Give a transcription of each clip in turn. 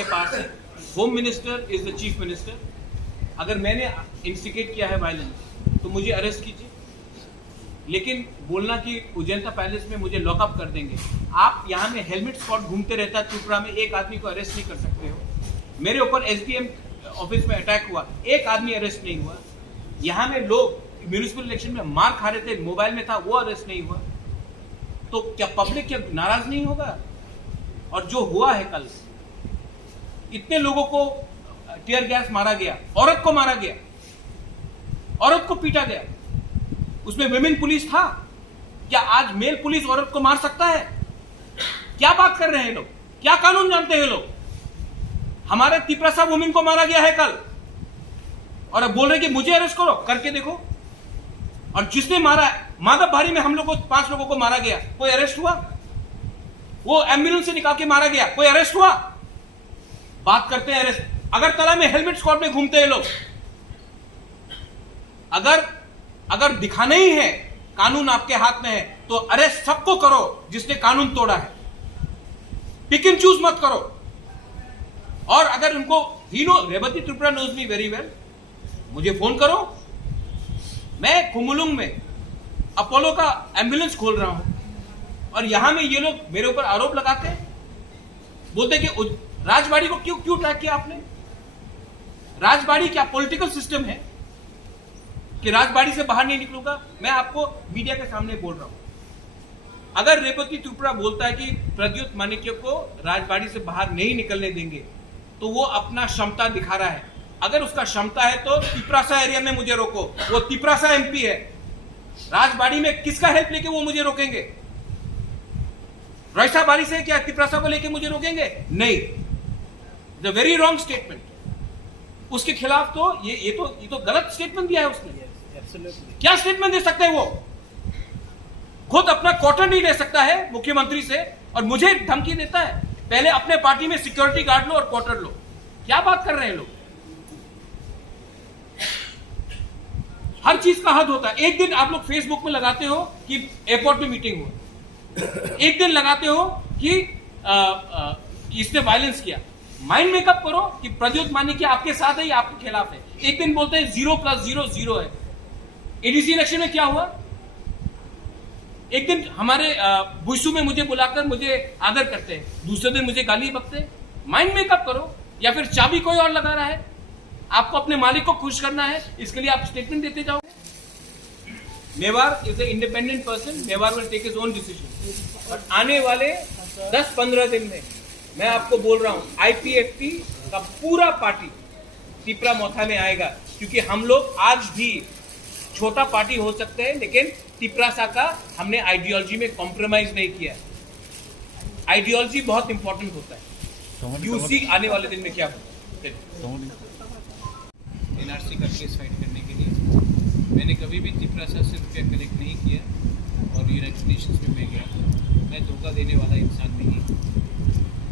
के पास है। Home minister is the chief minister. अगर मैंने इंस्टिगेट किया है वायलेंस तो मुझे अरेस्ट कीजिए, लेकिन बोलना कि उजैंता पैलेस में मुझे लॉकअप कर देंगे, आप यहाँ में हेलमेट स्क्वाड घूमते रहता है त्रिपुरा में, एक आदमी को अरेस्ट नहीं कर सकते हो। मेरे ऊपर एसडीएम ऑफिस में अटैक हुआ, एक आदमी अरेस्ट नहीं हुआ। यहाँ में लोग म्यूनिसिपल इलेक्शन में मार खा रहे थे, मोबाइल में था, वो अरेस्ट नहीं हुआ। तो क्या पब्लिक क्या नाराज नहीं होगा? और जो हुआ है कल, इतने लोगों को टीयर गैस मारा गया, औरत को मारा गया, औरत को पीटा गया, उसमें विमेन पुलिस था। क्या आज मेल पुलिस औरत को मार सकता है? क्या बात कर रहे हैं लोग? क्या कानून जानते हैं लोग? हमारे तिपरासा वुमेन को मारा गया है कल, और अब बोल रहे कि मुझे अरेस्ट करो, करके देखो। और जिसने मारा, माधव बाड़ी में हम लोग को 5 लोगों को मारा गया, कोई अरेस्ट हुआ? वो एम्बुलेंस से निकाल के मारा गया, कोई अरेस्ट हुआ? बात करते हैं अरेस्ट। अगरतला में हेलमेट स्क्वाड में घूमते हैं लोग। अगर दिखाना ही है कानून आपके हाथ में है तो अरेस्ट सबको करो जिसने कानून तोड़ा है, पिक एंड चूज मत करो। और अगर उनको Revati Tripura knows me very well, मुझे फोन करो, मैं कुमुलुंग में अपोलो का एम्बुलेंस खोल रहा हूं, और यहां में ये लोग मेरे ऊपर आरोप लगाते हैं, बोलते हैं कि राजबाड़ी को क्यों ट्रैक किया आपने? राजबाड़ी क्या पॉलिटिकल सिस्टम है कि राजबाड़ी से बाहर नहीं निकलूंगा? मैं आपको मीडिया के सामने बोल रहा हूं, अगर रेवती त्रिपुरा बोलता है कि प्रद्युत माणिक्य को राजबाड़ी से बाहर नहीं निकलने देंगे, तो वो अपना क्षमता दिखा रहा है। अगर उसका क्षमता है तो तिपरासा एरिया में मुझे रोको, वो तिपरासा एमपी है। राजबाड़ी में किसका हेल्प लेके वो मुझे रोकेंगे? रईसाबाड़ी से क्या तिपरासा को लेके मुझे रोकेंगे? नहीं। The very wrong statement. उसके खिलाफ तो ये तो गलत स्टेटमेंट दिया है उसने। क्या स्टेटमेंट दे सकते हैं वो? खुद अपना क्वार्टर नहीं ले सकता है मुख्यमंत्री से, और मुझे धमकी देता है। पहले अपने पार्टी में सिक्योरिटी गार्ड लो और क्वार्टर लो। क्या बात कर रहे हैं लोग? हर चीज का हद होता है। एक दिन आप लोग फेसबुक में लगाते हो कि एयरपोर्ट में मीटिंग हुआ, एक दिन लगाते हो कि इसने वायलेंस किया। माइंड मेकअप करो कि प्रद्युत माणिक्य आपके साथ है या आपके खिलाफ है। एक दिन बोलते हैं 0 + 0 0 है। एडीसी इलेक्शन में क्या हुआ? एक दिन हमारे बुशु में मुझे बुलाकर मुझे आदर करते हैं, दूसरे दिन मुझे गाली बकते हैं। माइंड मेकअप करो, या फिर चाबी कोई और लगा रहा है, आपको अपने मालिक को खुश करना है, इसके लिए आप स्टेटमेंट देते जाओगे। Mewar is a independent person, Mewar will take his own decision. और आने वाले 10-15 दिन में मैं आपको बोल रहा हूं, आईपीएफटी का पूरा पार्टी तिपरा मोथा में आएगा, क्योंकि हम लोग आज भी छोटा पार्टी हो सकते हैं, लेकिन तिपरासा का हमने आइडियोलॉजी में कॉम्प्रोमाइज नहीं किया। आइडियोलॉजी बहुत इंपॉर्टेंट होता है। यूसी आने वाले दिन में क्या होगा। एनआरसी का केस फाइट करने के लिए मैंने कभी भी तिपरासा से रुपया कलेक्ट नहीं किया, और यूनाइटेड नेशंस में मैं गया। मैं धोखा देने वाला इंसान नहीं,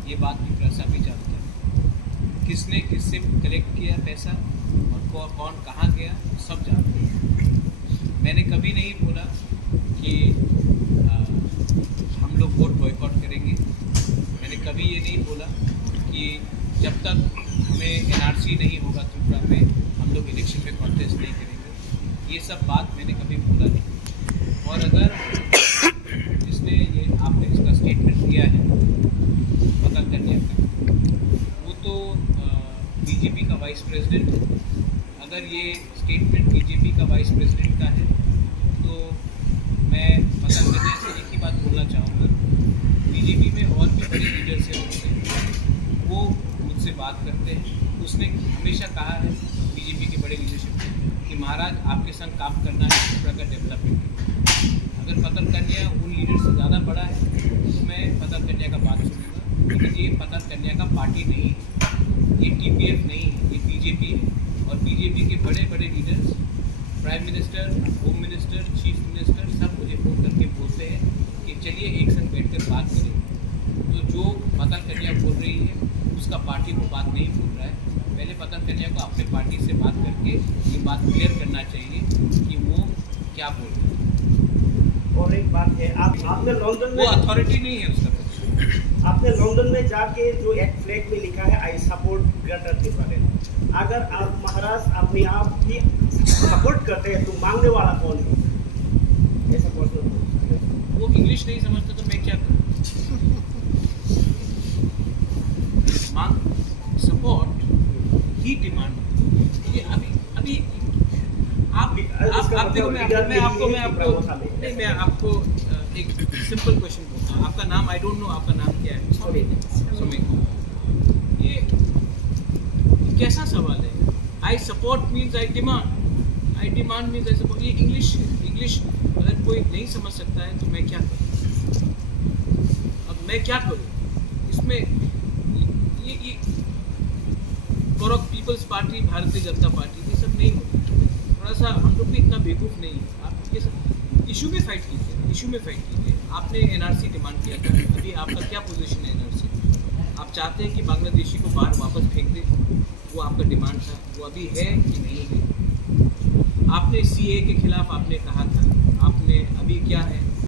ये बात तिपरासा भी जानता है। किसने किससे कलेक्ट किया पैसा और कौन कहाँ गया, सब जानते हैं। मैंने कभी नहीं बोला कि हम लोग वोट बॉयकॉट करेंगे। मैंने कभी ये नहीं बोला कि जब तक हमें एनआरसी नहीं होगा त्रिपुरा में हम लोग इलेक्शन में कॉन्टेस्ट नहीं करेंगे। ये सब बात मैंने कभी बोला नहीं। और अगर जिसने ये आपने इसका स्टेटमेंट दिया है पतन कन्या का, वो तो बीजेपी का वाइस प्रेसिडेंट है। अगर ये स्टेटमेंट बीजेपी का वाइस प्रेसिडेंट का है तो मैं पतन कन्या से एक ही बात बोलना चाहूँगा, बीजेपी में और भी बड़े लीडर्स हैं उनसे, वो मुझसे बात करते हैं। उसने हमेशा कहा है बीजेपी के बड़े लीडरशिप कि महाराज आपके संग काम करना है त्रिपुरा का डेवलपमेंट। अगर पतन कन्या उन लीडर से ज़्यादा बड़ा है तो मैं पतन कन्या का बात सुनूंगा, लेकिन ये पतन कन्या का पार्टी नहीं है, ये टीपीएफ नहीं है, ये बीजेपी है। और बीजेपी के बड़े बड़े leaders, prime minister, home minister, chief minister, सब मुझे फ़ोन करके बोलते हैं कि चलिए एक संग बैठकर बात करें। तो जो पतन कन्या बोल रही है उसका पार्टी वो बात नहीं बोल रहा है। पहले पतन कन्या को अपने पार्टी से बात करके ये बात क्लियर करना चाहिए कि वो क्या बोल रहे हैं। और एक बात है, आपने लंदन में, वो अथॉरिटी नहीं है उसका। आपने लंदन में जाके जो एक फ्लैग में लिखा है IC ग्रेटर त्रिपुरा है। अगर आप महाराज अपने आप ही सपोर्ट करते हैं तो मांगने वाला कौन है? ऐसा प्रश्न वो इंग्लिश नहीं समझता तो मैं क्या करूँ? मांग सपोर्ट ही डिमांड। ये अभी आप देखो, मैं आपको एक सिंपल क्वेश्चन पूछता हूँ। आपका नाम, आई डोंट नो आपका नाम क्या है? सुमित। ये कैसा सवाल है? I support means I demand, I demand means I support. ये इंग्लिश अगर कोई नहीं समझ सकता है तो मैं क्या करूँ? अब मैं क्या करूँ इसमें? ये for peoples party, Bharatiya Janata party, ये सब नहीं होता। थोड़ा सा हम लोग भी इतना बेवकूफ़ नहीं है। आप ये सब इशू में फाइट कीजिए। आपने एनआरसी डिमांड किया था, अभी आपका क्या पोजीशन है एनआरसी? आप चाहते हैं कि बांग्लादेशी को बाहर वापस फेंक दे, वो आपका डिमांड था, वो अभी है कि नहीं है? आपने सीए के खिलाफ आपने कहा था, आपने अभी क्या है?